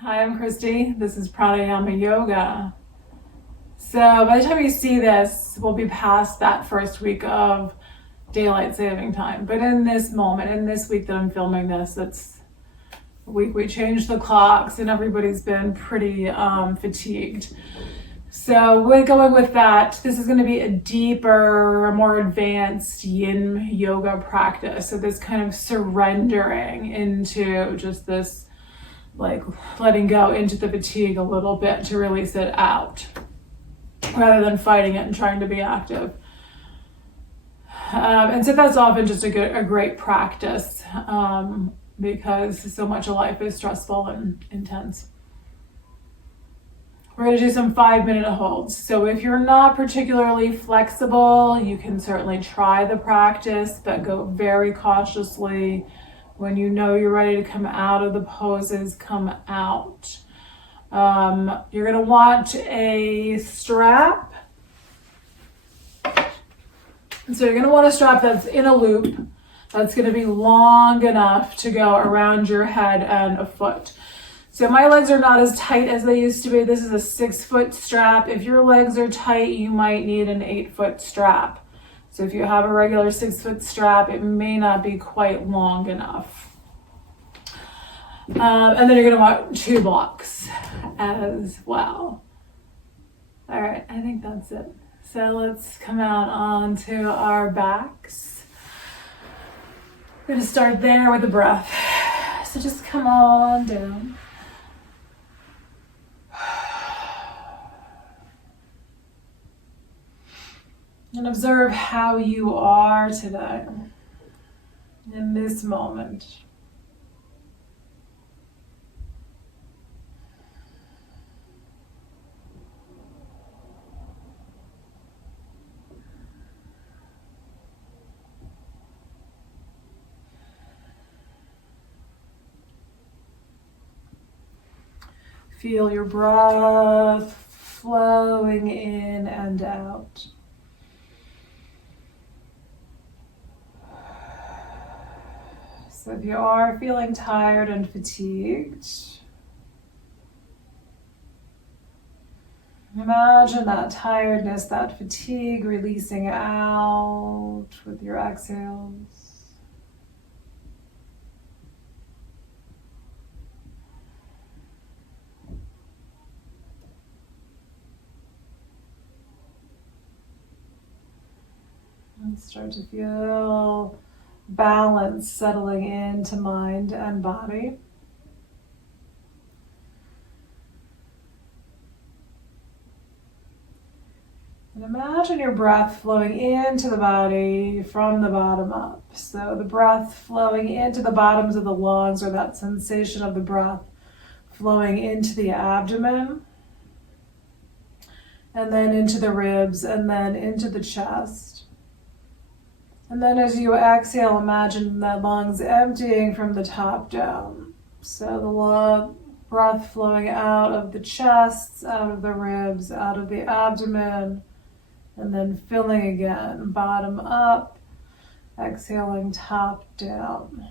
Hi, I'm Christy. This is Pranayama Yoga. So by the time you see this, we'll be past that first week of daylight saving time. But in this moment, in this week that I'm filming this, it's the week we changed the clocks and everybody's been pretty fatigued. So we're going with that. This is going to be a deeper, more advanced yin yoga practice. So this kind of surrendering into just this, like letting go into the fatigue a little bit to release it out rather than fighting it and trying to be active. And so that's often just a great practice because so much of life is stressful and intense. We're going to do some 5-minute holds. So if you're not particularly flexible, you can certainly try the practice, but go very cautiously. When you know you're ready to come out of the poses, come out. You're going to want a strap. So you're going to want a strap that's in a loop, that's going to be long enough to go around your head and a foot. So my legs are not as tight as they used to be. This is a 6-foot strap. If your legs are tight, you might need an 8-foot strap. So if you have a regular 6-foot strap, it may not be quite long enough. And then you're going to want 2 blocks as well. All right, I think that's it. So let's come out onto our backs. We're going to start there with the breath. So just come on down. And observe how you are today, in this moment. Feel your breath flowing in and out. So if you are feeling tired and fatigued, imagine that tiredness, that fatigue releasing out with your exhales. And start to feel balance settling into mind and body. And imagine your breath flowing into the body from the bottom up. So the breath flowing into the bottoms of the lungs, or that sensation of the breath flowing into the abdomen, and then into the ribs, and then into the chest. And then as you exhale, imagine the lungs emptying from the top down. So the breath flowing out of the chest, out of the ribs, out of the abdomen, and then filling again, bottom up, exhaling top down.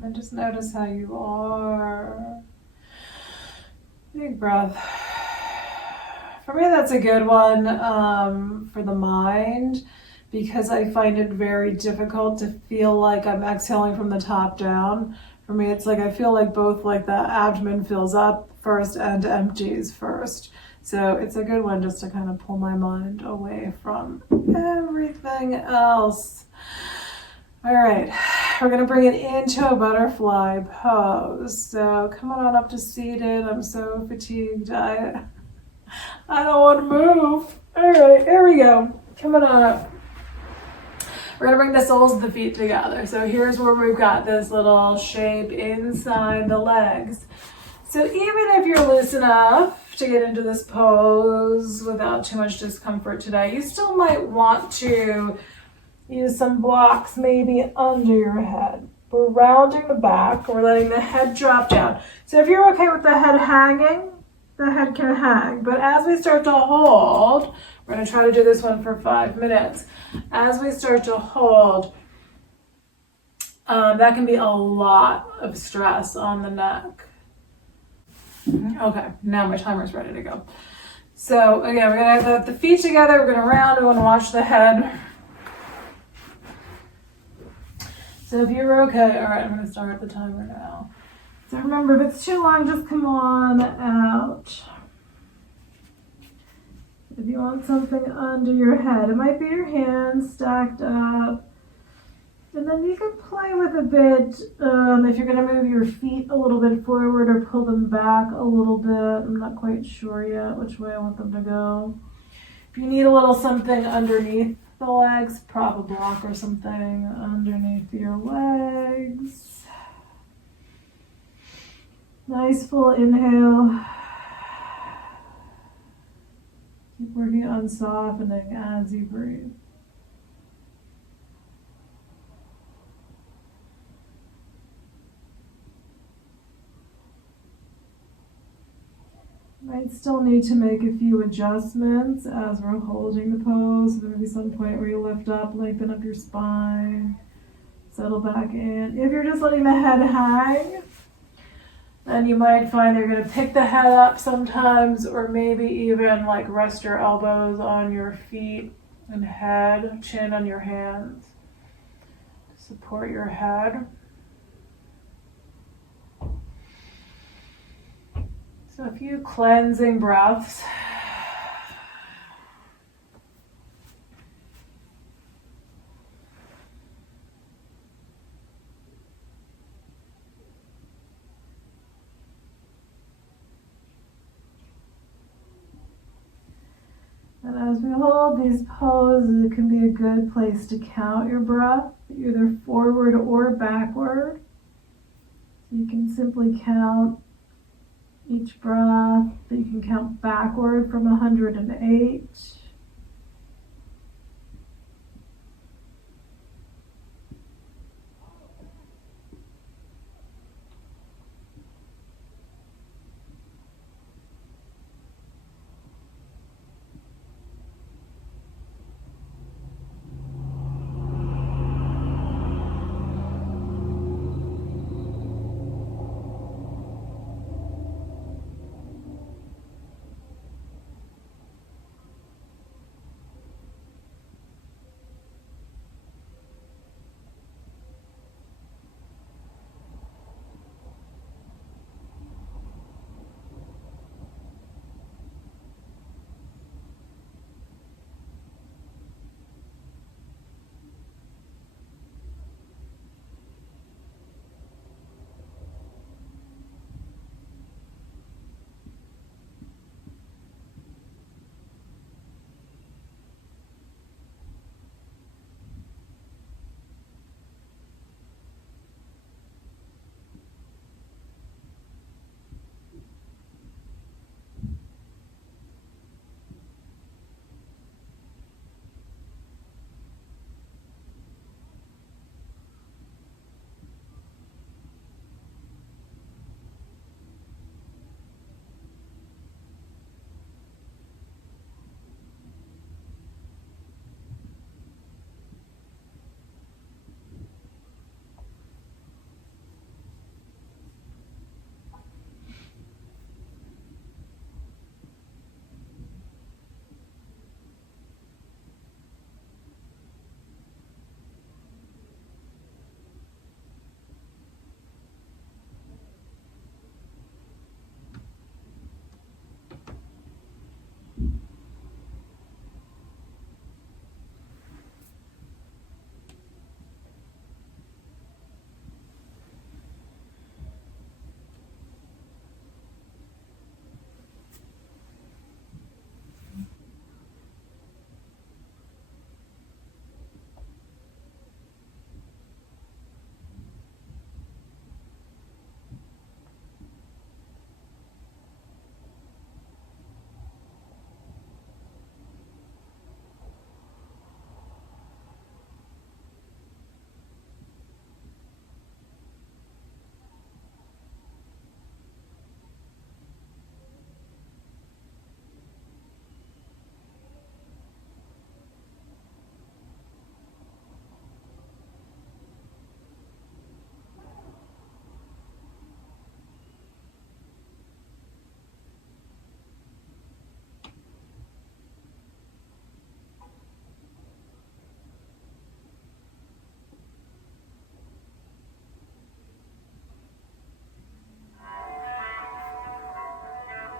And just notice how you are. Big breath. For me, that's a good one for the mind, because I find it very difficult to feel like I'm exhaling from the top down. For me, it's like I feel like both like the abdomen fills up first and empties first. So it's a good one just to kind of pull my mind away from everything else. All right, we're gonna bring it into a butterfly pose. So come on up to seated. I'm so fatigued. I don't want to move. All right, here we go. Come on up. We're gonna bring the soles of the feet together. So here's where we've got this little shape inside the legs. So even if you're loose enough to get into this pose without too much discomfort today, you still might want to use some blocks maybe under your head. We're rounding the back, we're letting the head drop down. So if you're okay with the head hanging, the head can hang. But as we start to hold, we're gonna try to do this one for 5 minutes. As we start to hold, that can be a lot of stress on the neck. Okay, now my timer's ready to go. So again, we're gonna have the feet together, we're gonna round, we wanna watch the head. So if you're okay, all right, I'm gonna start the timer now. So remember, if it's too long, just come on out. If you want something under your head, it might be your hands stacked up. And then you can play with a bit, if you're gonna move your feet a little bit forward or pull them back a little bit. I'm not quite sure yet which way I want them to go. If you need a little something underneath the legs, prop a block or something underneath your legs. Nice full inhale. Keep working on softening as you breathe. Might still need to make a few adjustments as we're holding the pose. There may be some point where you lift up, lengthen up your spine, settle back in. If you're just letting the head hang, then you might find you're going to pick the head up sometimes, or maybe even like rest your elbows on your feet and head, chin on your hands to support your head. So a few cleansing breaths. And as we hold these poses, it can be a good place to count your breath, either forward or backward. So you can simply count each breath. You can count backward from 108.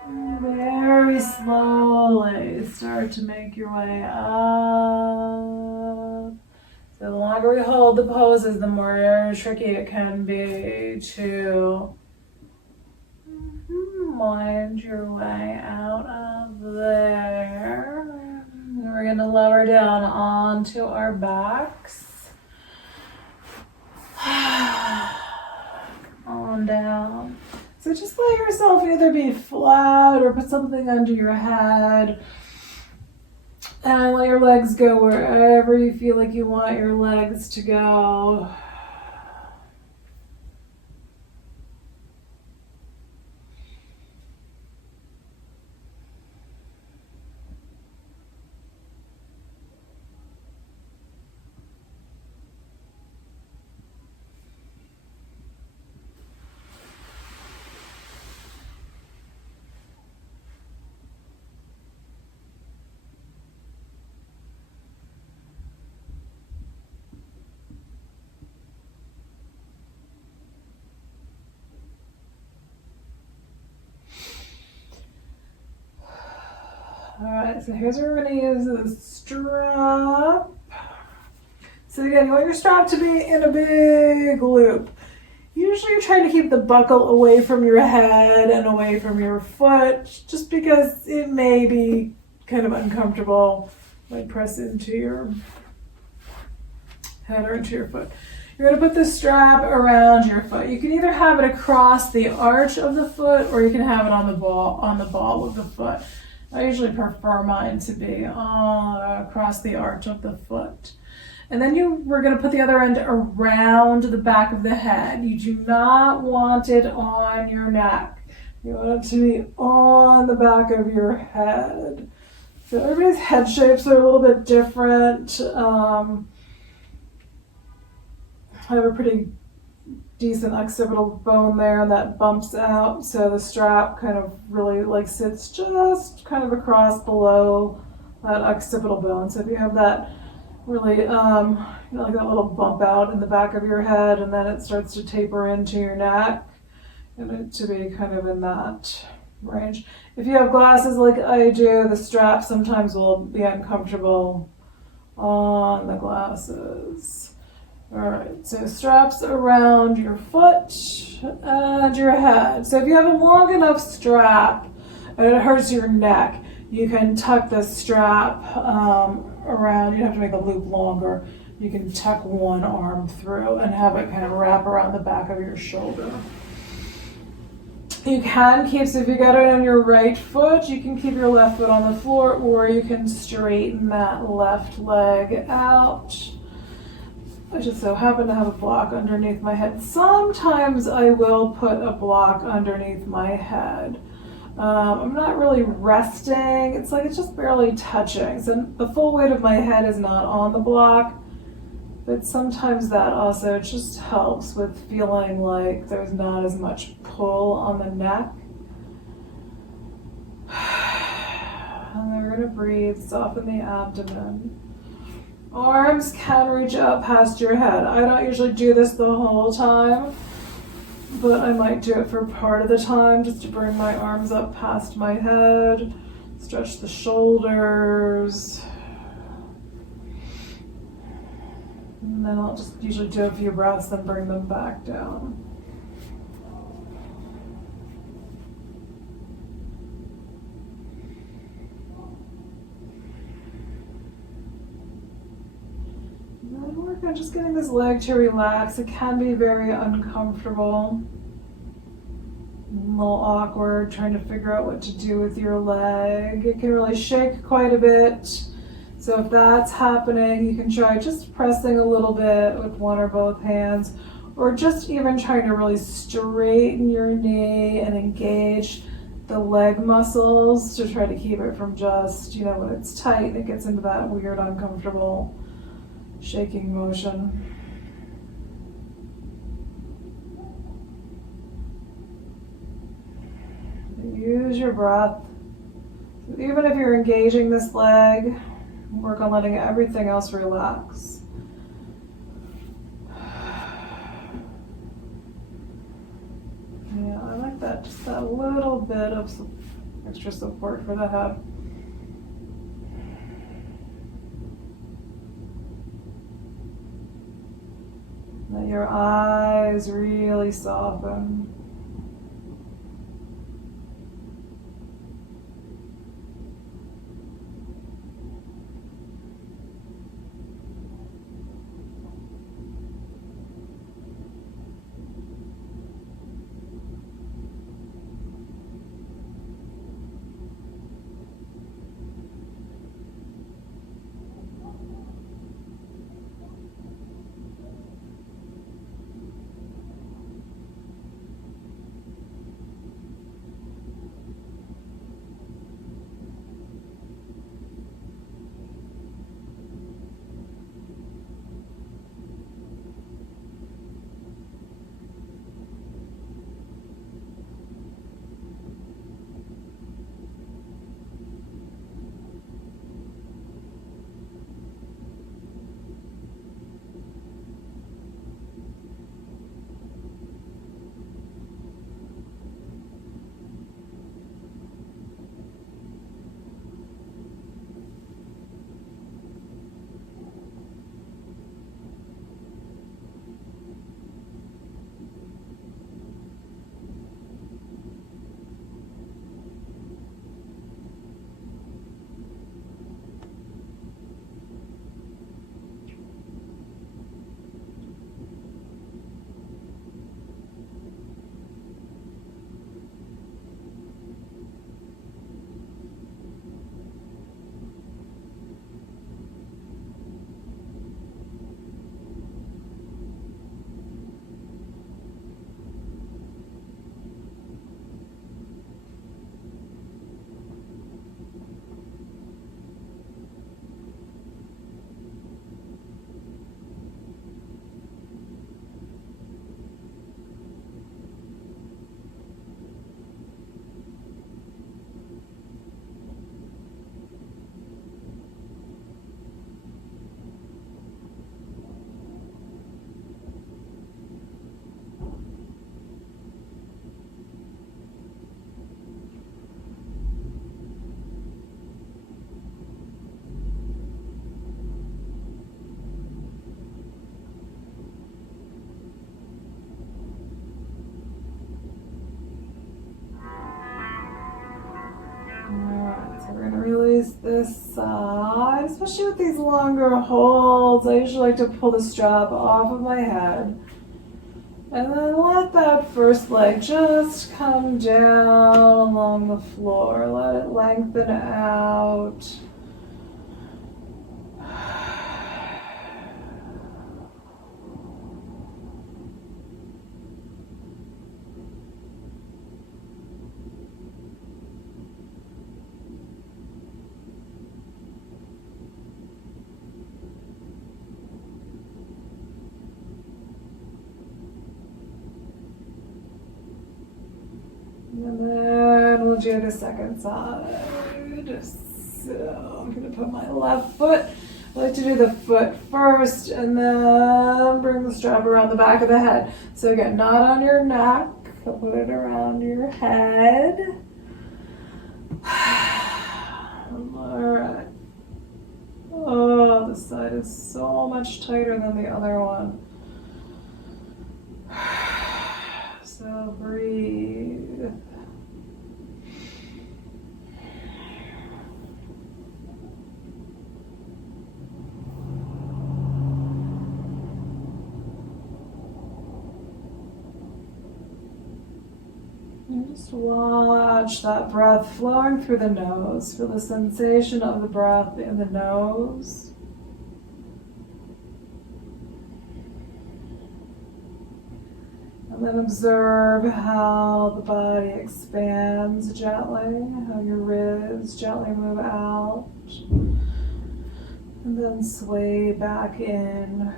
Very slowly start to make your way up. So the longer we hold the poses, the more tricky it can be to wind your way out of there. We're going to lower down onto our backs. On down. So just let yourself either be flat or put something under your head. And let your legs go wherever you feel like you want your legs to go. Alright, so here's where we're going to use the strap. So again, you want your strap to be in a big loop. Usually you're trying to keep the buckle away from your head and away from your foot, just because it may be kind of uncomfortable, like press into your head or into your foot. You're going to put the strap around your foot. You can either have it across the arch of the foot or you can have it on the ball of the foot. I usually prefer mine to be across the arch of the foot. And then we're going to put the other end around the back of the head. You do not want it on your neck. You want it to be on the back of your head. So everybody's head shapes are a little bit different. I have a pretty decent occipital bone there and that bumps out, so the strap kind of really sits just kind of across below that occipital bone. So if you have that really like that little bump out in the back of your head and then it starts to taper into your neck, and it to be kind of in that range. If you have glasses like I do, the strap sometimes will be uncomfortable on the glasses. Alright, so straps around your foot and your head. So if you have a long enough strap and it hurts your neck, you can tuck the strap around. You don't have to make the loop longer. You can tuck one arm through and have it kind of wrap around the back of your shoulder. You can keep, so if you got it on your right foot, you can keep your left foot on the floor, or you can straighten that left leg out. I just so happen to have a block underneath my head. Sometimes I will put a block underneath my head. I'm not really resting. It's just barely touching. So the full weight of my head is not on the block, but sometimes that also just helps with feeling like there's not as much pull on the neck. And then we're going to breathe, soften the abdomen. Arms can reach up past your head. I don't usually do this the whole time, but I might do it for part of the time just to bring my arms up past my head, stretch the shoulders, and then I'll just usually do a few breaths, then bring them back down. Work on just getting this leg to relax. It can be very uncomfortable, a little awkward, trying to figure out what to do with your leg. It can really shake quite a bit. So if that's happening, you can try just pressing a little bit with one or both hands, or just even trying to really straighten your knee and engage the leg muscles to try to keep it from just, when it's tight, it gets into that weird, uncomfortable shaking motion. Use your breath. So even if you're engaging this leg, work on letting everything else relax. Yeah, I like that, just that little bit of extra support for the head. Let your eyes really soften. So we're going to release this side, especially with these longer holds. I usually like to pull the strap off of my head. And then let that first leg just come down along the floor. Let it lengthen out. And then we'll do the second side. So I'm going to put my left foot. I like to do the foot first and then bring the strap around the back of the head. So again, not on your neck. I'll put it around your head. All right. Oh, this side is so much tighter than the other one. So breathe. And just watch that breath flowing through the nose. Feel the sensation of the breath in the nose. And then observe how the body expands gently, how your ribs gently move out. And then sway back in.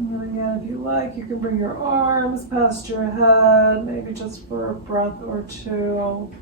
And again, if you like, you can bring your arms past your head, maybe just for a breath or two.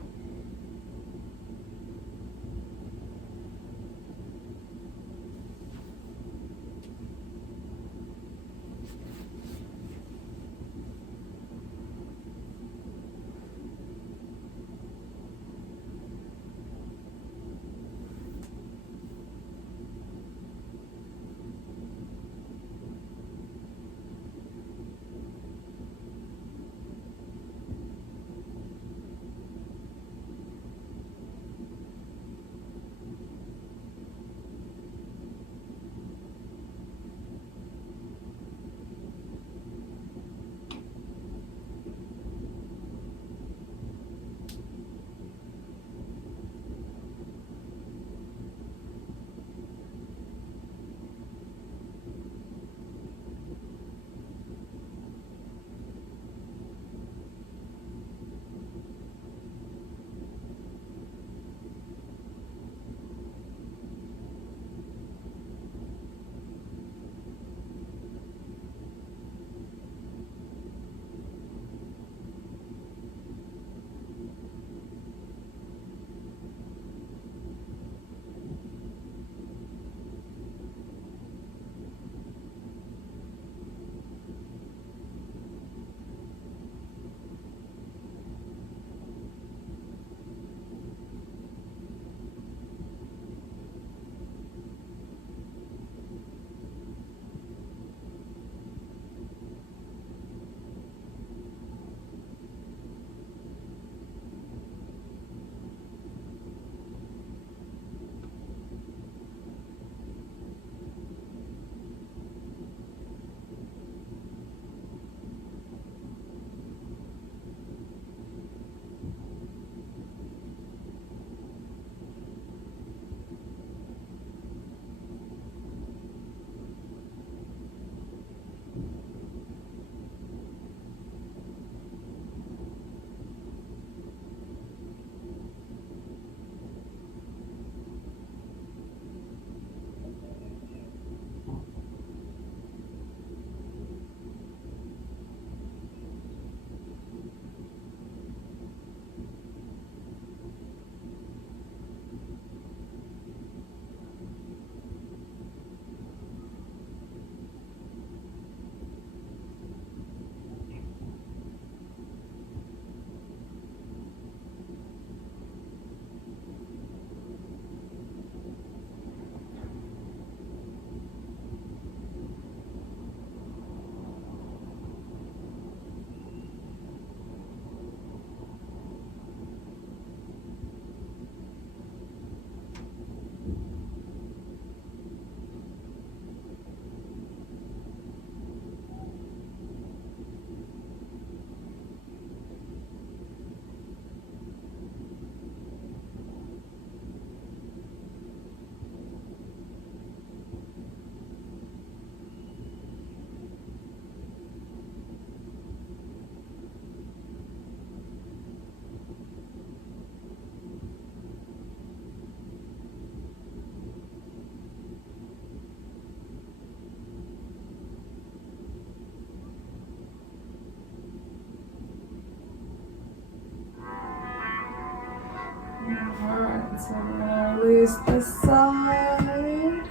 Alright, so we're going to release this side.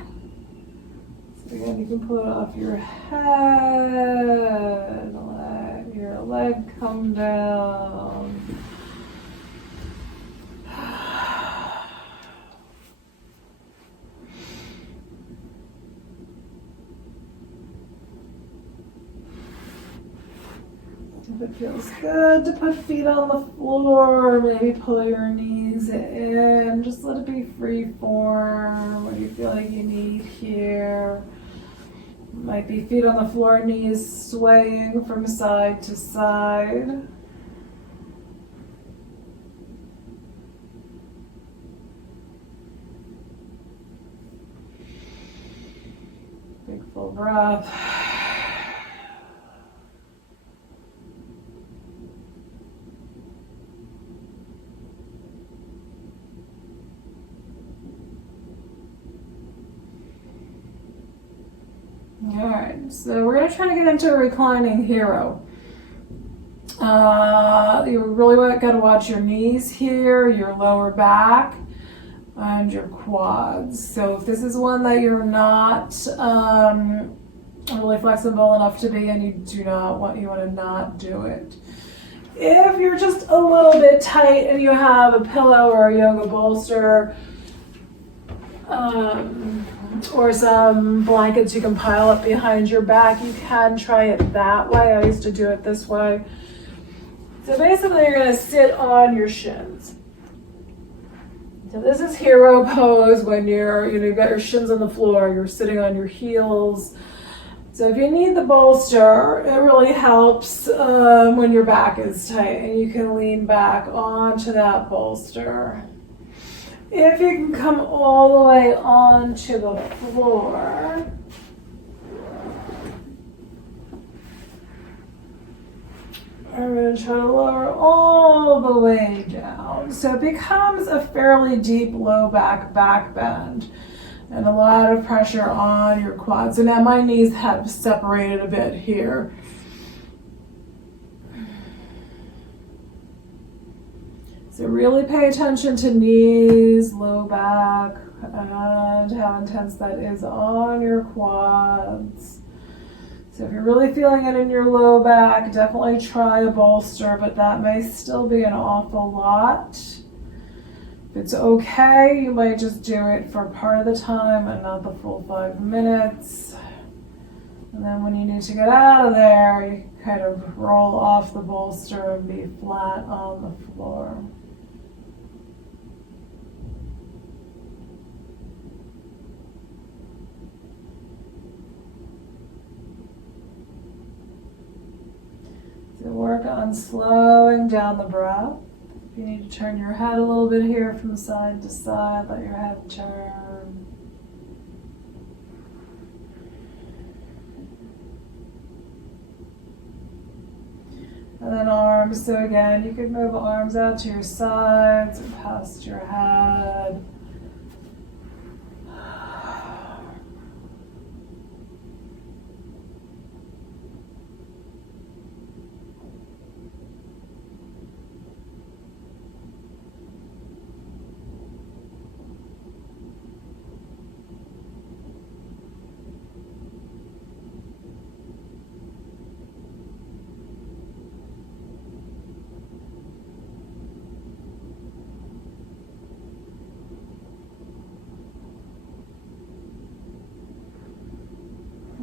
So again, you can pull it off your head, let your leg come down. If it feels good to put feet on the floor, maybe pull your knees in. Just let it be free form. What do you feel like you need here? Might be feet on the floor, knees swaying from side to side. Big full breath. Alright, so we're going to try to get into a reclining hero. You really got to watch your knees here, your lower back, and your quads. So if this is one that you're not really flexible enough to be, and you want to not do it. If you're just a little bit tight and you have a pillow or a yoga bolster, or some blankets you can pile up behind your back, you can try it that way. I used to do it this way. So basically you're going to sit on your shins. So this is hero pose when you've got your shins on the floor, you're sitting on your heels. So if you need the bolster, it really helps when your back is tight and you can lean back onto that bolster. If you can come all the way onto the floor, I'm going to try to lower all the way down. So it becomes a fairly deep low back bend and a lot of pressure on your quads. So now my knees have separated a bit here. So really pay attention to knees, low back, and how intense that is on your quads. So if you're really feeling it in your low back, definitely try a bolster, but that may still be an awful lot. If it's okay, you might just do it for part of the time and not the full 5 minutes. And then when you need to get out of there, you can kind of roll off the bolster and be flat on the floor. So work on slowing down the breath. If you need to turn your head a little bit here from side to side, let your head turn. And then arms. So again, you could move arms out to your sides and past your head.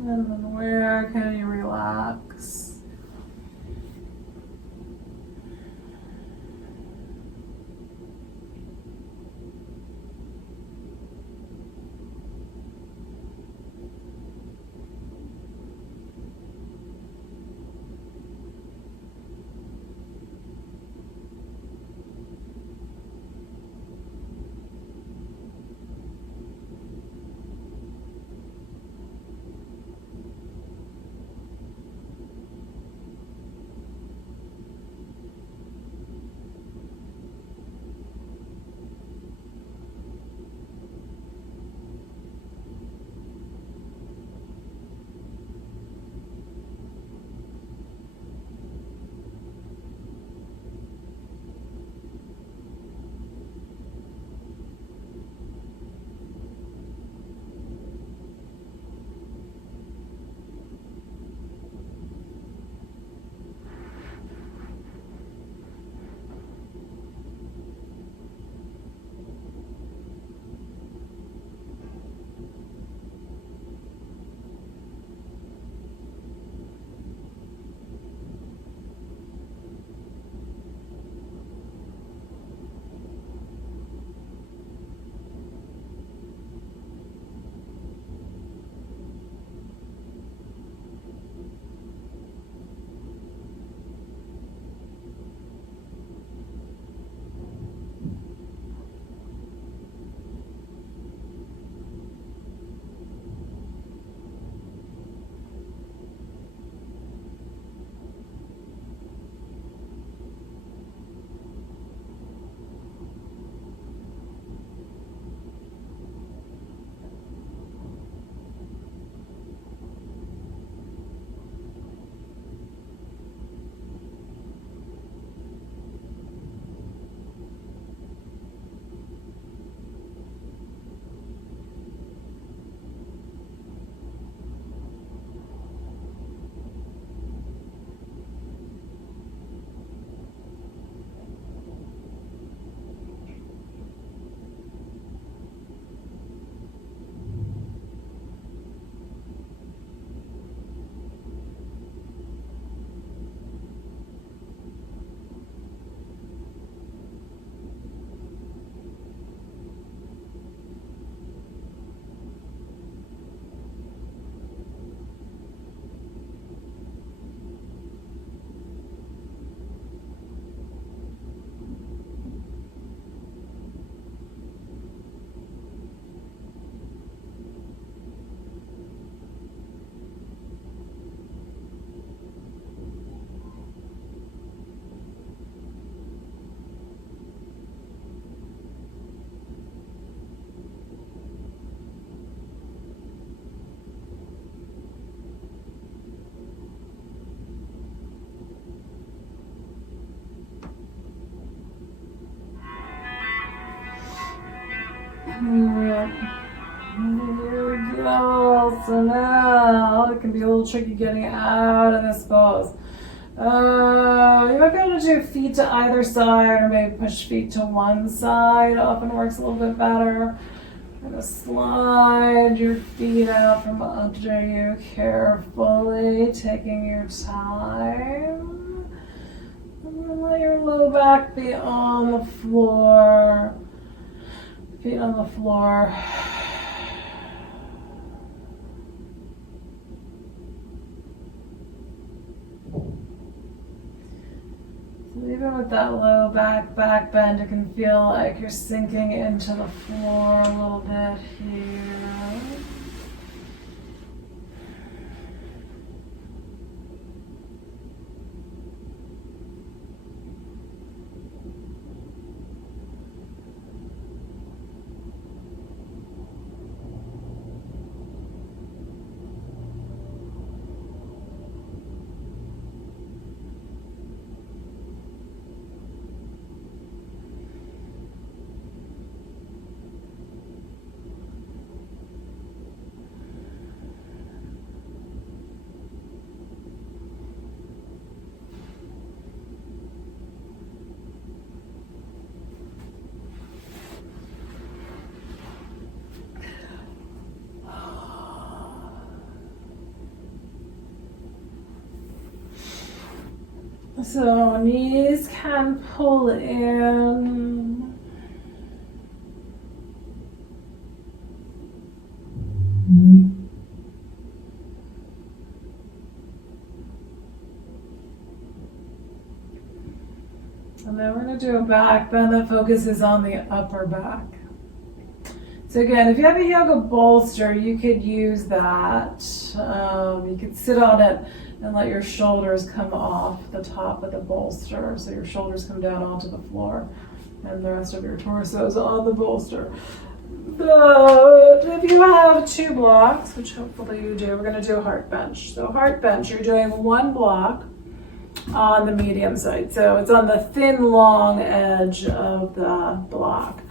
And then where can you relax? There we go. So now it can be a little tricky getting out of this pose. You might be able to do feet to either side, or maybe push feet to one side. Often works a little bit better. Kind of slide your feet out from under you carefully, taking your time. And then let your low back be on the floor. Feet on the floor. So even with that low back bend, it can feel like you're sinking into the floor a little bit here. So knees can pull in. And then we're going to do a back bend that focuses on the upper back. So again, if you have a yoga bolster, you could use that. You could sit on it and let your shoulders come off the top of the bolster. So your shoulders come down onto the floor and the rest of your torso is on the bolster. But if you have two blocks, which hopefully you do, we're going to do a heart bench. So heart bench, you're doing one block on the medium side. So it's on the thin, long edge of the block.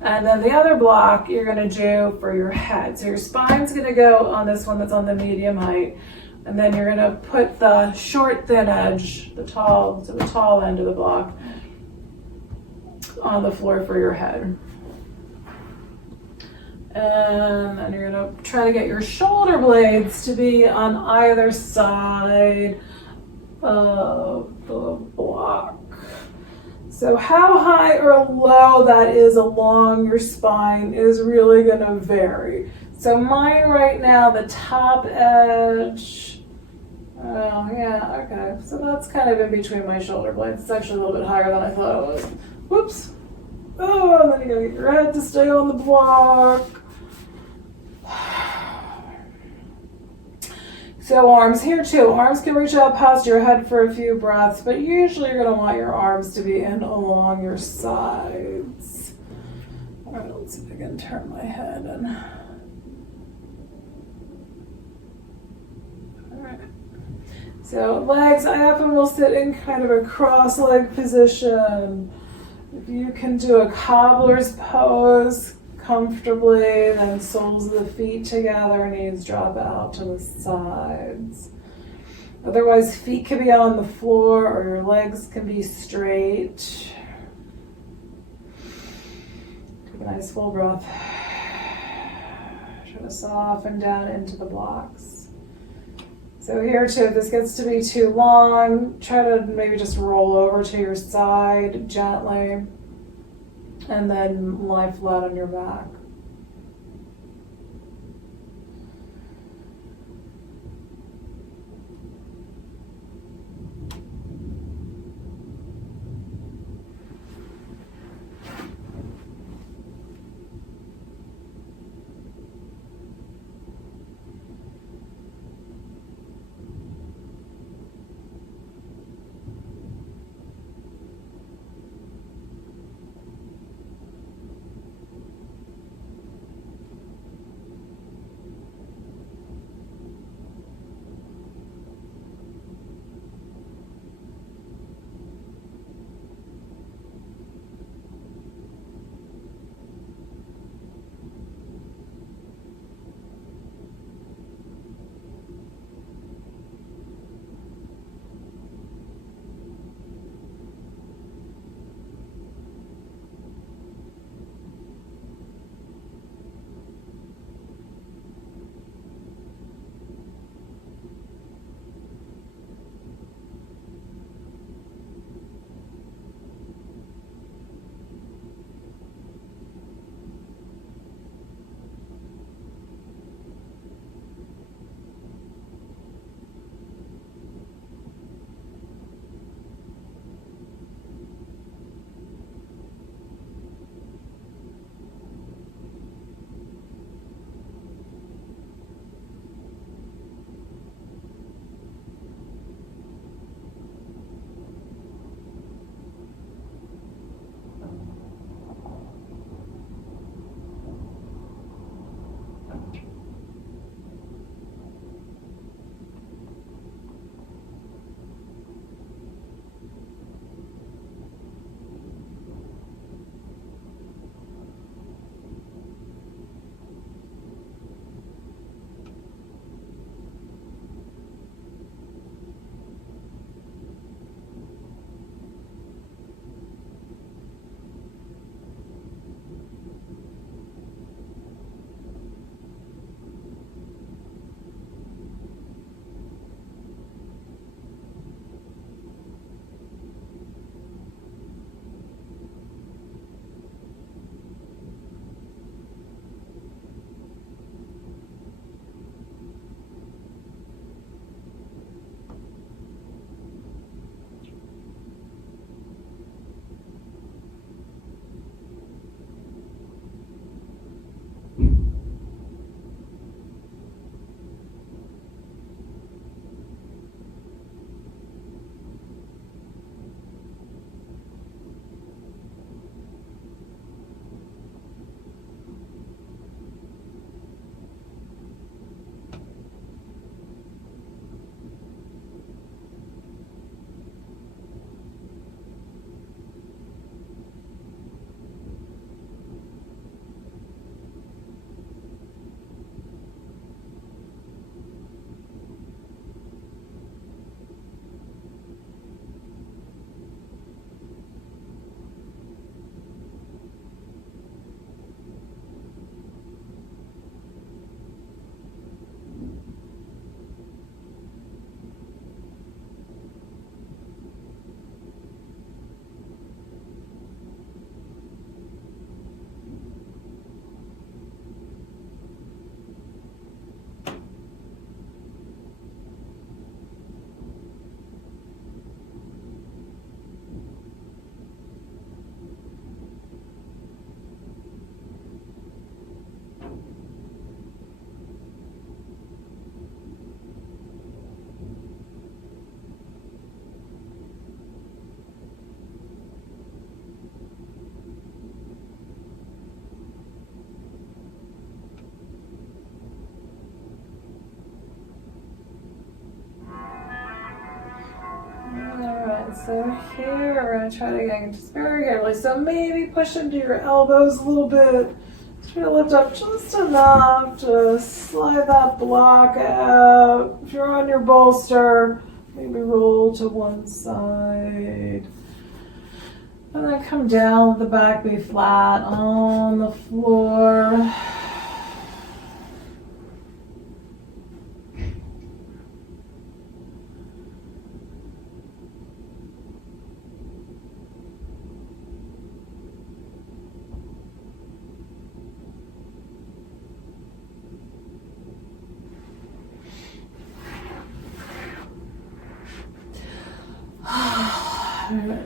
And then the other block you're going to do for your head. So your spine's going to go on this one that's on the medium height. And then you're going to put the short, thin edge, the tall end of the block on the floor for your head. And then you're going to try to get your shoulder blades to be on either side of the block. So how high or low that is along your spine is really going to vary. So mine right now, the top edge, oh yeah, okay. So that's kind of in between my shoulder blades. It's actually a little bit higher than I thought it was. Whoops. Oh, and then you gotta get your head to stay on the block. So arms here too. Arms can reach out past your head for a few breaths, but usually you're going to want your arms to be in along your sides. All right, let's see if I can turn my head and. All right. So legs, I often will sit in kind of a cross-leg position. If you can do a cobbler's pose comfortably, then soles of the feet together, knees drop out to the sides. Otherwise, feet can be on the floor or your legs can be straight. Take a nice full breath. Try to soften down into the blocks. So here too, if this gets to be too long, try to maybe just roll over to your side gently. And then lie flat on your back. So here we're going to try to get just very carefully. So maybe push into your elbows a little bit. Try to lift up just enough to slide that block out. If you're on your bolster, maybe roll to one side. And then come down with the back be flat on the floor.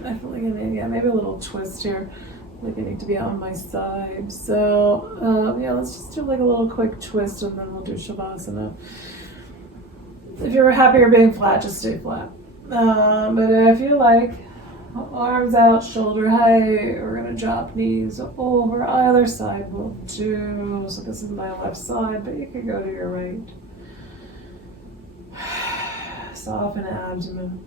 I feel like I need, maybe a little twist here. Like I need to be on my side. So let's just do like a little quick twist and then we'll do Shavasana. If you're happier being flat, just stay flat. But if you like, arms out, shoulder height, we're gonna drop knees over either side will do. So this is my left side, but you could go to your right. Soften abdomen.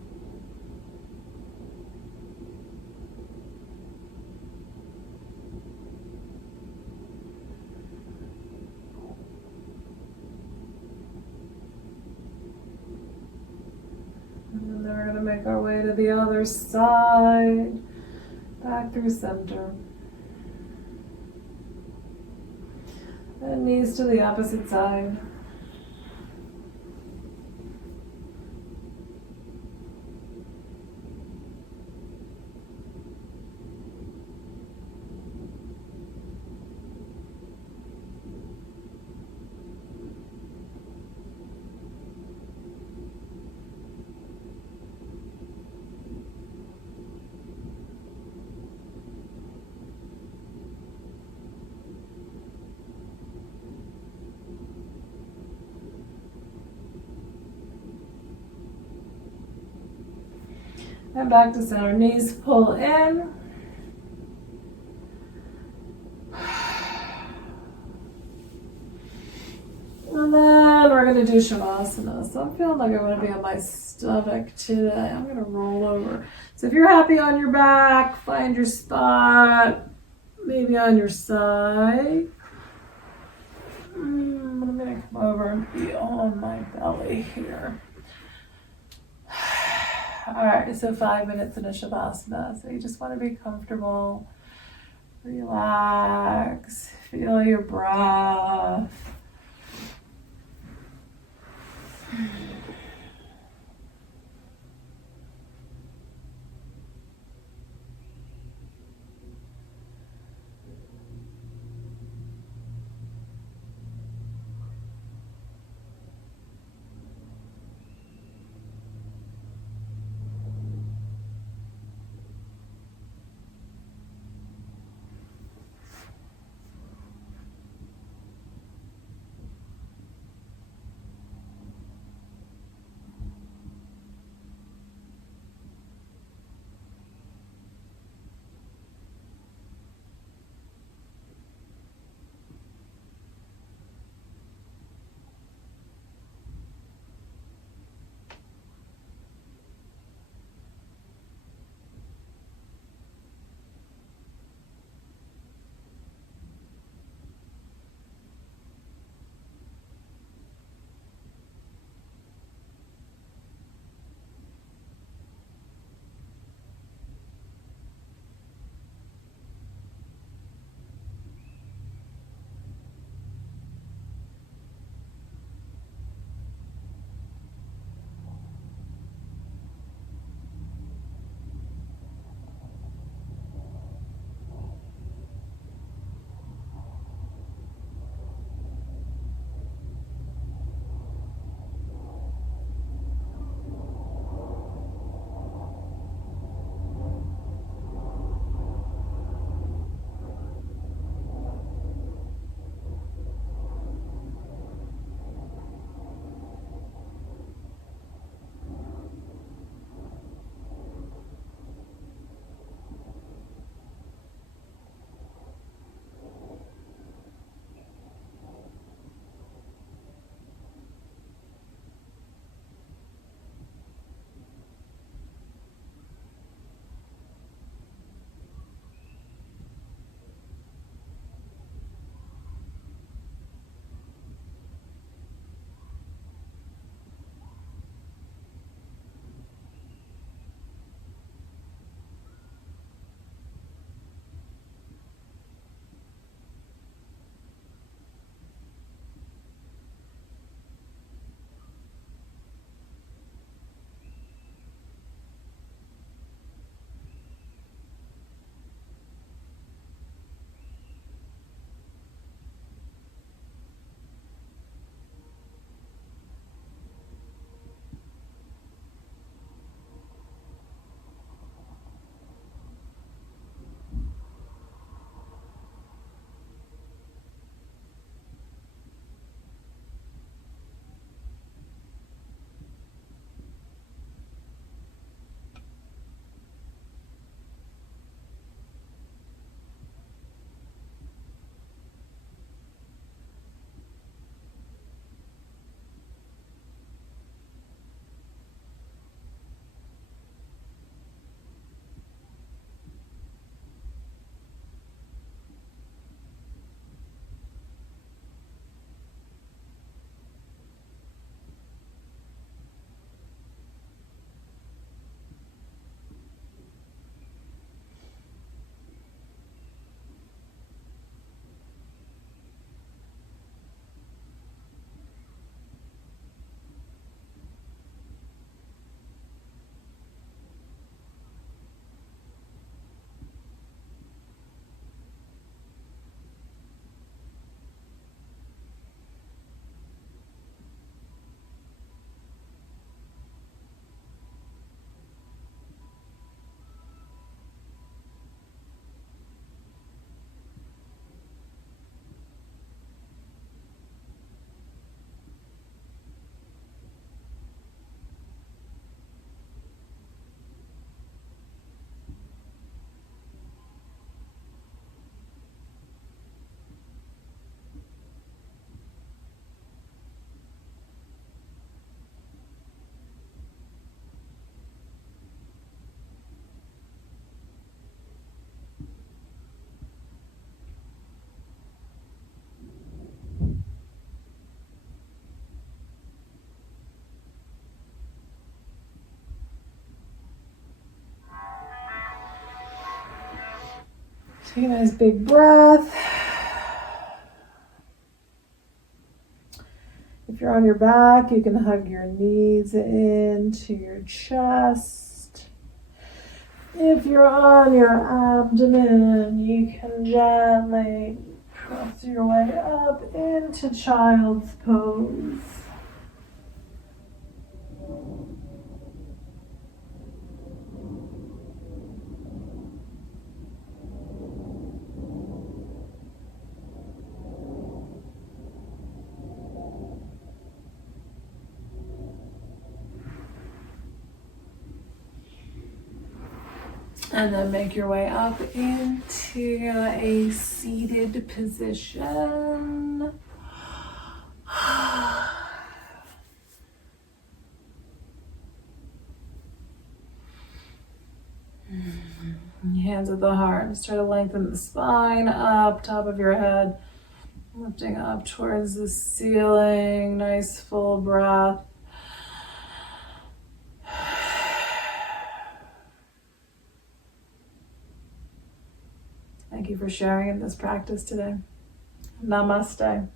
And then we're going to make our way to the other side, back through center. And knees to the opposite side. And back to center. Knees pull in. And then we're going to do Shavasana. So I'm feeling like I want to be on my stomach today. I'm going to roll over. So if you're happy on your back, find your spot. Maybe on your side. I'm going to come over and be on my belly here. All right, so 5 minutes in a Shavasana. So you just want to be comfortable, relax, feel your breath. Take a nice big breath. If you're on your back, you can hug your knees into your chest. If you're on your abdomen, you can gently press your way up into child's pose. And then make your way up into a seated position. Hands at the heart. Just try to lengthen the spine up, top of your head, lifting up towards the ceiling. Nice full breath. Thank you for sharing in this practice today. Namaste.